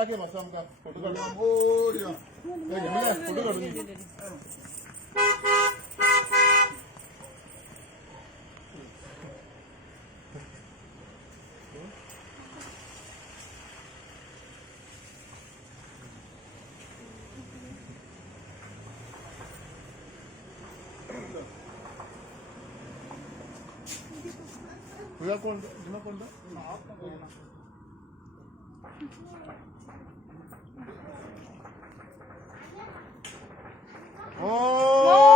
दाखव मस्त आमका फोटो काढ फोटो काढून तुझा कोणता जुना कोणता Oh!